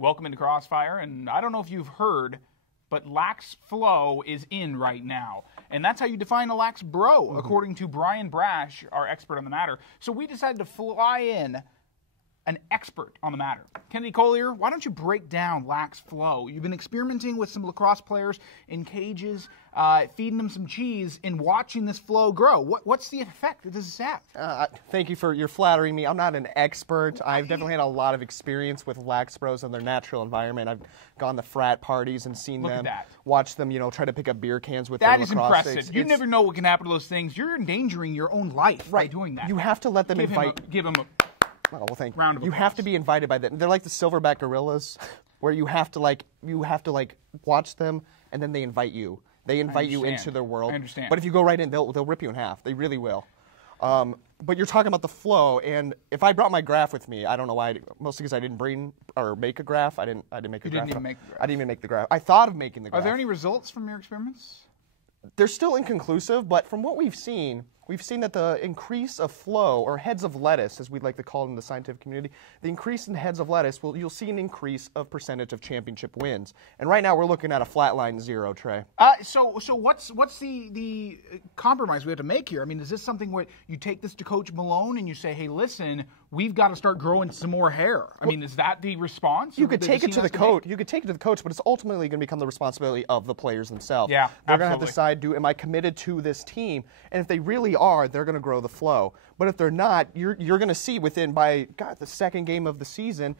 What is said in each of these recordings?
Welcome into CrosseFire, and I don't know if you've heard, but lax flow is in right now. And that's how you define a lax bro, according to Brian Brash, our expert on the matter. So we decided to fly in an expert on the matter. Kennedy Collier, why don't you break down lax flow? You've been experimenting with some lacrosse players in cages, feeding them some cheese, and watching this flow grow. What's the effect that this has? Thank you for your flattering me. I'm not an expert. I've definitely had a lot of experience with lax bros in their natural environment. I've gone to frat parties and seen them, watched them, try to pick up beer cans with their lacrosse sticks. That is impressive. You never know what can happen to those things. You're endangering your own life by doing that. You have to let them give him a oh, well, thank you. Round of applause. You have to be invited by them. They're like the silverback gorillas, where you have to watch them, and then they invite you. They invite you into their world. I understand. But if you go right in, they'll rip you in half. They really will. But you're talking about the flow, and if I brought my graph with me, I don't know why. Mostly because I didn't bring or make a graph. I didn't make a graph. You didn't even make the graph. I didn't even make the graph. I thought of making the graph. Are there any results from your experiments? They're still inconclusive, but from what we've seen that the increase of flow, or heads of lettuce, as we'd like to call it in the scientific community, the increase in heads of lettuce, you'll see an increase of percentage of championship wins. And right now we're looking at a flatline 0, Trey. So what's the compromise we have to make here? I mean, is this something where you take this to Coach Malone and you say, hey, listen, we've got to start growing some more hair? I mean, is that the response? You could take it to the coach. You could take it to the coach, but it's ultimately going to become the responsibility of the players themselves. Yeah, they're going to have to decide, am I committed to this team? And if they really are, they're going to grow the flow. But if they're not, you're going to see by the second game of the season,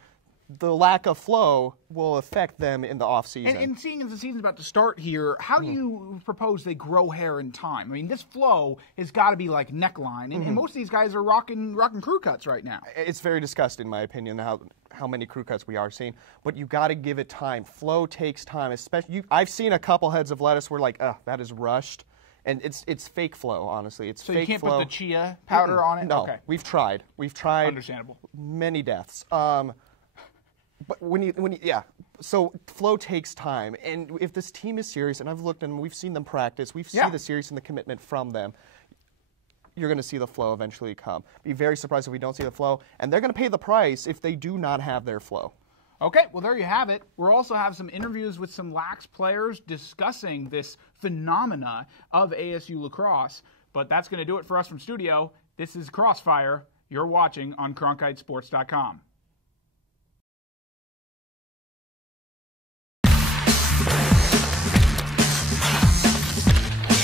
the lack of flow will affect them in the offseason. And seeing as the season's about to start here, how do you propose they grow hair in time? I mean, this flow has got to be like neckline, and most of these guys are rocking crew cuts right now. It's very disgusting, in my opinion, how many crew cuts we are seeing. But you got to give it time. Flow takes time. Especially, I've seen a couple heads of lettuce where that is rushed. And it's fake flow, honestly. It's so fake you can't flow. put the chia powder on it? No, okay. We've tried. Understandable. Many deaths. But so flow takes time. And if this team is serious, and I've looked and we've seen them practice, we've seen the serious and the commitment from them, you're going to see the flow eventually come. Be very surprised if we don't see the flow. And they're going to pay the price if they do not have their flow. Okay, well, there you have it. We'll also have some interviews with some lax players discussing this phenomena of ASU lacrosse. But that's going to do it for us from studio. This is CrosseFire. You're watching on CronkiteSports.com.